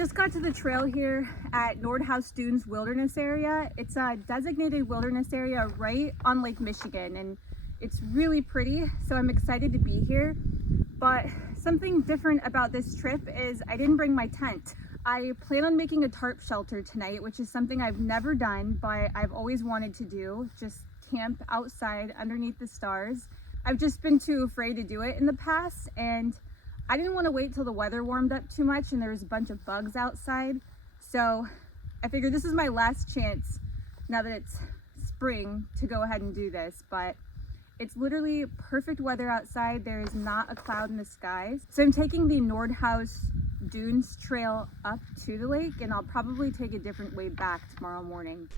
just got to the trail here at Nordhouse Dunes Wilderness Area. It's a designated wilderness area right on Lake Michigan, and it's really pretty, so I'm excited to be here. But something different about this trip is I didn't bring my tent. I plan on making a tarp shelter tonight, which is something I've never done, but I've always wanted to do, just camp outside underneath the stars. I've just been too afraid to do it in the past, and I didn't want to wait till the weather warmed up too much and there was a bunch of bugs outside. So I figured this is my last chance, now that it's spring, to go ahead and do this. But it's literally perfect weather outside. There is not a cloud in the skies. So I'm taking the Nordhouse Dunes trail up to the lake, and I'll probably take a different way back tomorrow morning.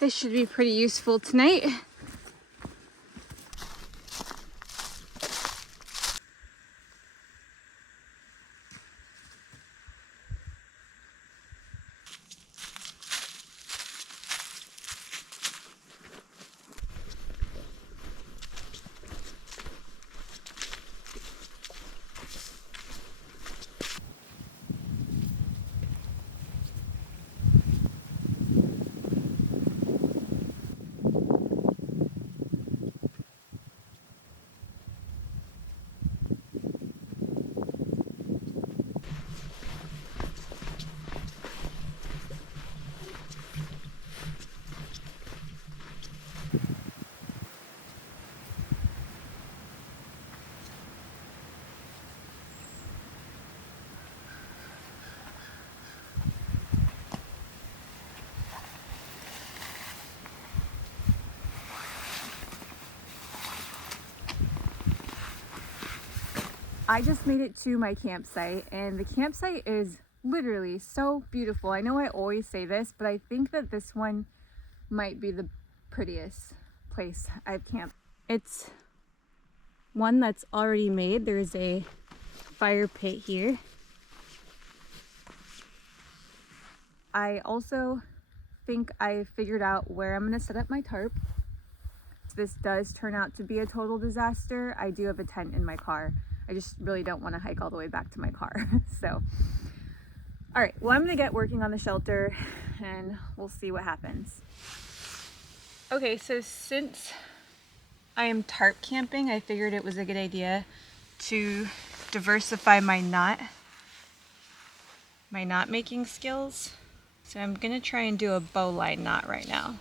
This should be pretty useful tonight. I just made it to my campsite, and the campsite is literally so beautiful. I know I always say this, but I think that this one might be the prettiest place I've camped. It's one that's already made. There's a fire pit here. I also think I figured out where I'm gonna set up my tarp. If this does turn out to be a total disaster, I do have a tent in my car. I just really don't want to hike all the way back to my car. So, all right, well, I'm gonna get working on the shelter and we'll see what happens. Okay, so since I am tarp camping, I figured it was a good idea to diversify my knot making skills. So I'm gonna try and do a bowline knot right now.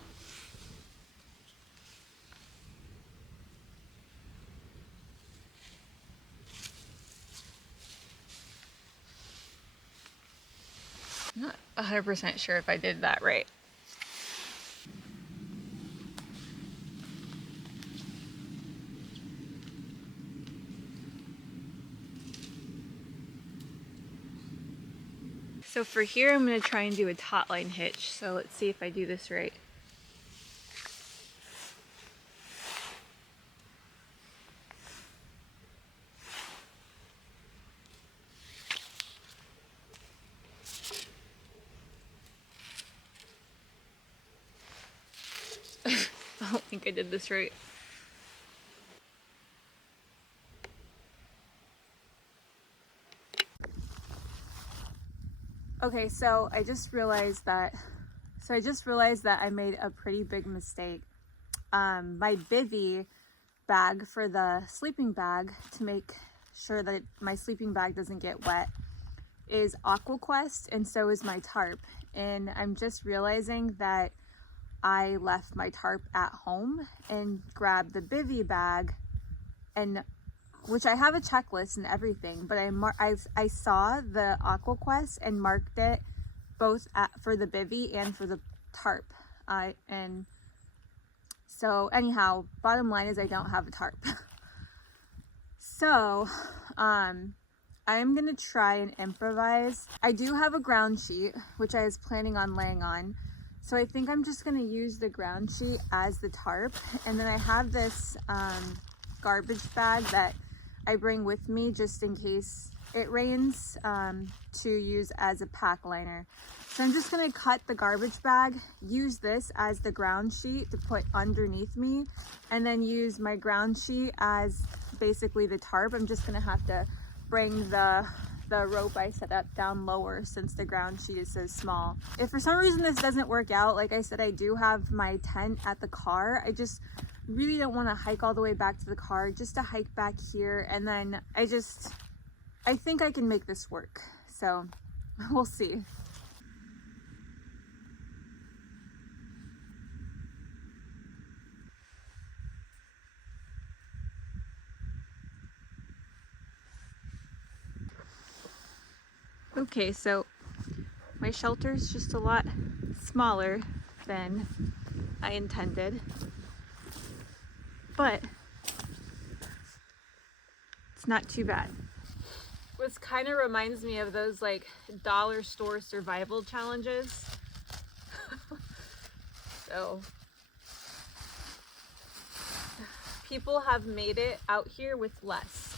I'm not 100% sure if I did that right. So for here, I'm going to try and do a taut line hitch. So let's see if I do this right. I don't think I did this right. Okay, so I just realized that I made a pretty big mistake. My Bivy bag for the sleeping bag, to make sure that my sleeping bag doesn't get wet, is AquaQuest, and so is my tarp. And I'm just realizing that I left my tarp at home and grabbed the Bivy bag, and which I have a checklist and everything, but I saw the AquaQuest and marked it both for the Bivy and for the tarp. And so anyhow, bottom line is I don't have a tarp. So I'm gonna try and improvise. I do have a ground sheet, which I was planning on laying on. So I think I'm just gonna use the ground sheet as the tarp. And then I have this garbage bag that I bring with me just in case It Rains to use as a pack liner. So I'm just gonna cut the garbage bag, use this as the ground sheet to put underneath me, and then use my ground sheet as basically the tarp. I'm just gonna have to bring the rope I set up down lower since the ground sheet is so small. If for some reason this doesn't work out, like I said, I do have my tent at the car. I just really don't want to hike all the way back to the car, just to hike back here, and then I think I can make this work. So we'll see. Okay, so my shelter is just a lot smaller than I intended, but it's not too bad. This kind of reminds me of those like dollar store survival challenges. So people have made it out here with less.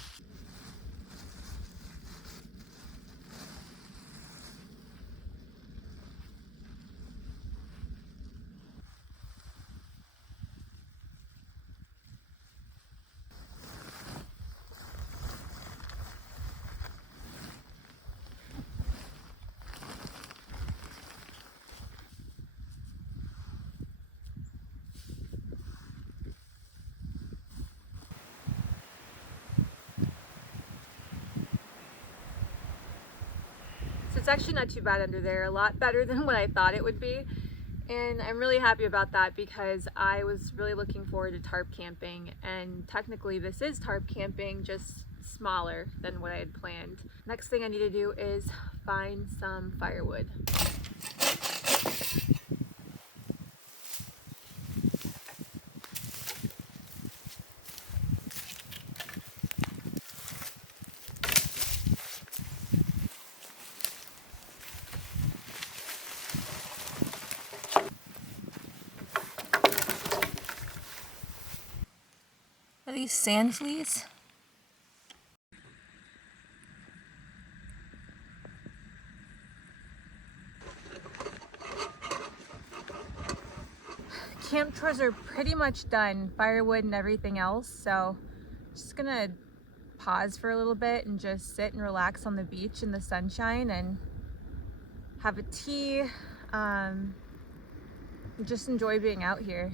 It's actually not too bad under there, a lot better than what I thought it would be. And I'm really happy about that because I was really looking forward to tarp camping, and technically this is tarp camping, just smaller than what I had planned. Next thing I need to do is find some firewood. Are these sand fleas? Camp chores are pretty much done, firewood and everything else, so just gonna pause for a little bit and just sit and relax on the beach in the sunshine and have a tea, just enjoy being out here.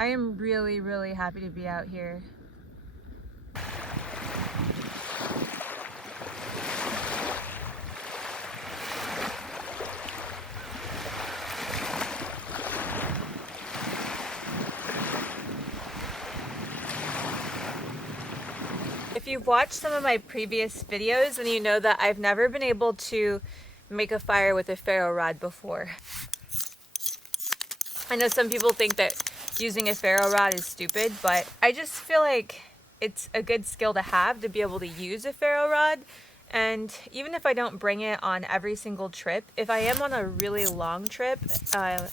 I am really, really happy to be out here. If you've watched some of my previous videos, then you know that I've never been able to make a fire with a ferro rod before. I know some people think that using a ferro rod is stupid, but I just feel like it's a good skill to have to be able to use a ferro rod. And even if I don't bring it on every single trip, if I am on a really long trip,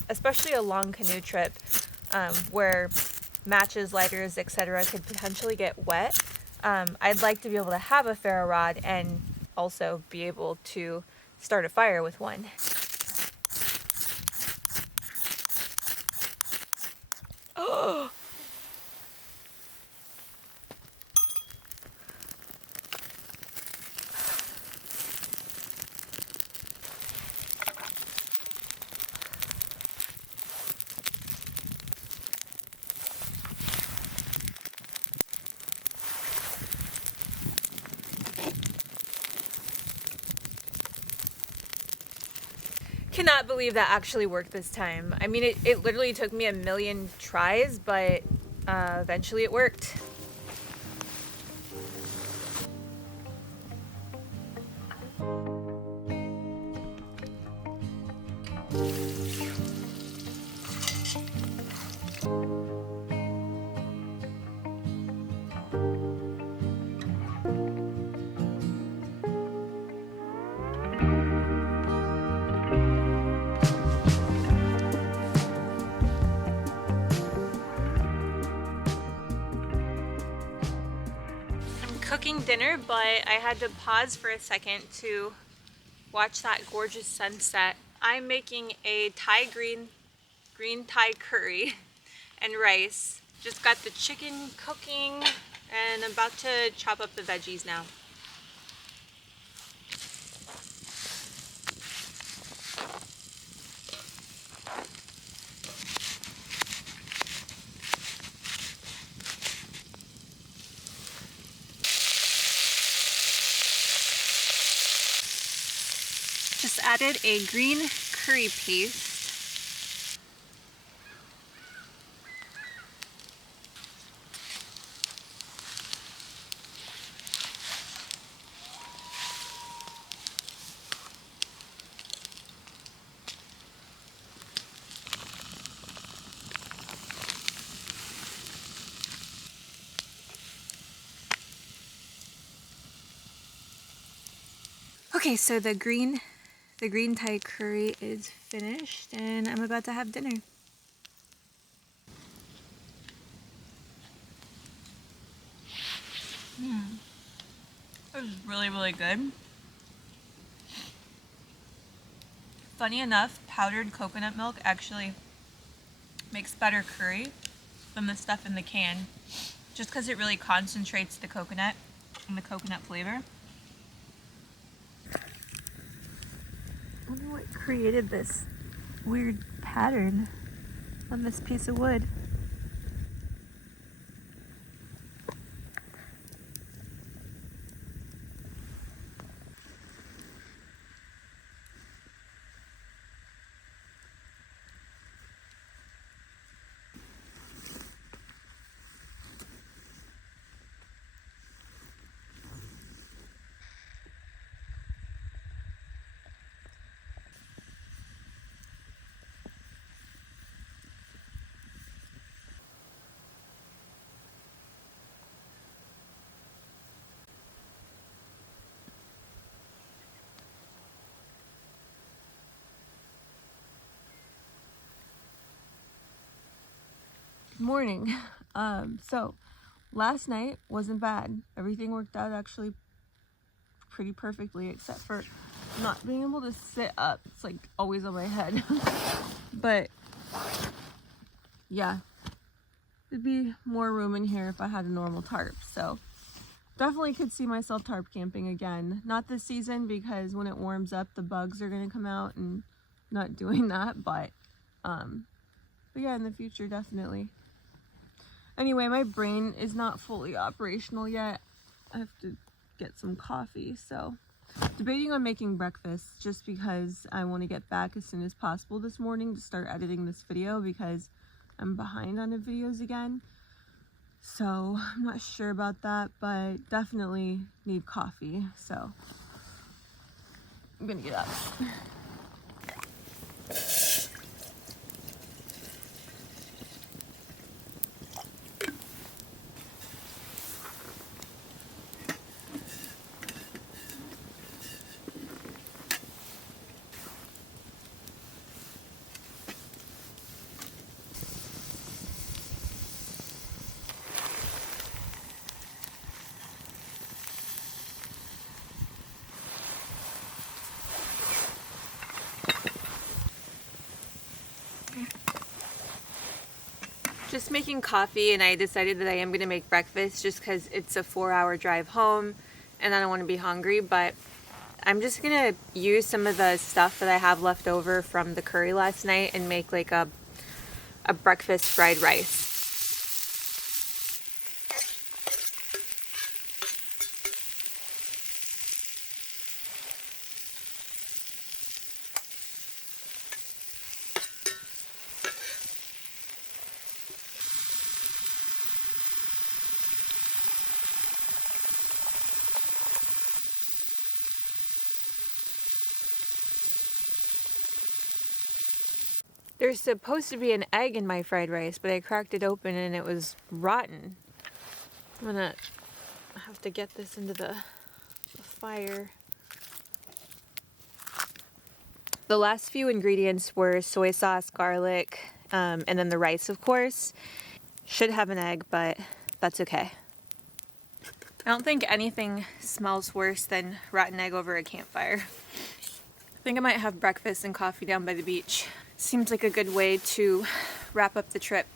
especially a long canoe trip, where matches, lighters, etc. could potentially get wet, I'd like to be able to have a ferro rod and also be able to start a fire with one. Oh! Cannot believe that actually worked this time. I mean, it literally took me a million tries, but eventually it worked. cooking dinner, but I had to pause for a second to watch that gorgeous sunset. I'm making a Thai green Thai curry and rice. Just got the chicken cooking and I'm about to chop up the veggies now. Just added a green curry paste. Okay, so the green Thai curry is finished and I'm about to have dinner. It was really, really good. Funny enough, powdered coconut milk actually makes better curry than the stuff in the can, just because it really concentrates the coconut and the coconut flavor. I wonder what created this weird pattern on this piece of wood. Morning. So last night wasn't bad. Everything worked out actually pretty perfectly, except for not being able to sit up. It's like always on my head. But yeah, there'd be more room in here if I had a normal tarp. So definitely could see myself tarp camping again. Not this season because when it warms up the bugs are gonna come out, and not doing that, but yeah, in the future definitely. Anyway, my brain is not fully operational yet. I have to get some coffee, so debating on making breakfast just because I want to get back as soon as possible this morning to start editing this video because I'm behind on the videos again. So I'm not sure about that, but definitely need coffee, so I'm gonna get up. Just making coffee, and I decided that I am going to make breakfast just because it's a 4-hour drive home and I don't want to be hungry, but I'm just going to use some of the stuff that I have left over from the curry last night and make like a breakfast fried rice. There's supposed to be an egg in my fried rice, but I cracked it open and it was rotten. I'm gonna have to get this into the fire. The last few ingredients were soy sauce, garlic, and then the rice, of course. Should have an egg, but that's okay. I don't think anything smells worse than rotten egg over a campfire. I think I might have breakfast and coffee down by the beach. Seems like a good way to wrap up the trip.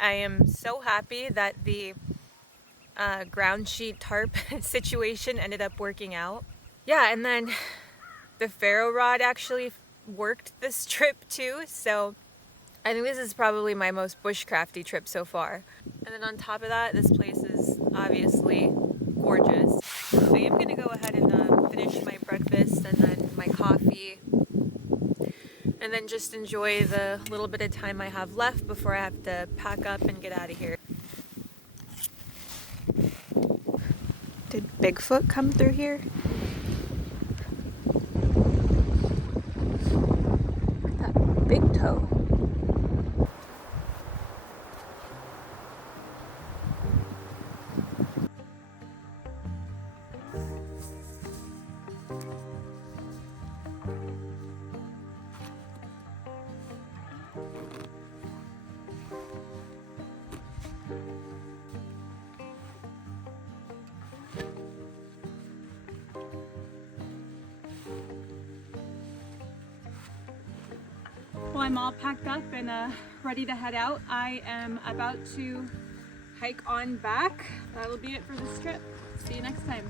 I am so happy that the ground sheet tarp situation ended up working out. Yeah, and then the Ferro Rod actually worked this trip too, so I think this is probably my most bushcrafty trip so far. And then on top of that, this place is obviously gorgeous. I am gonna go ahead and finish my breakfast and then my coffee, and then just enjoy the little bit of time I have left before I have to pack up and get out of here. Did Bigfoot come through here? That big toe. Well, I'm all packed up and ready to head out. I am about to hike on back. That'll be it for this trip. See you next time.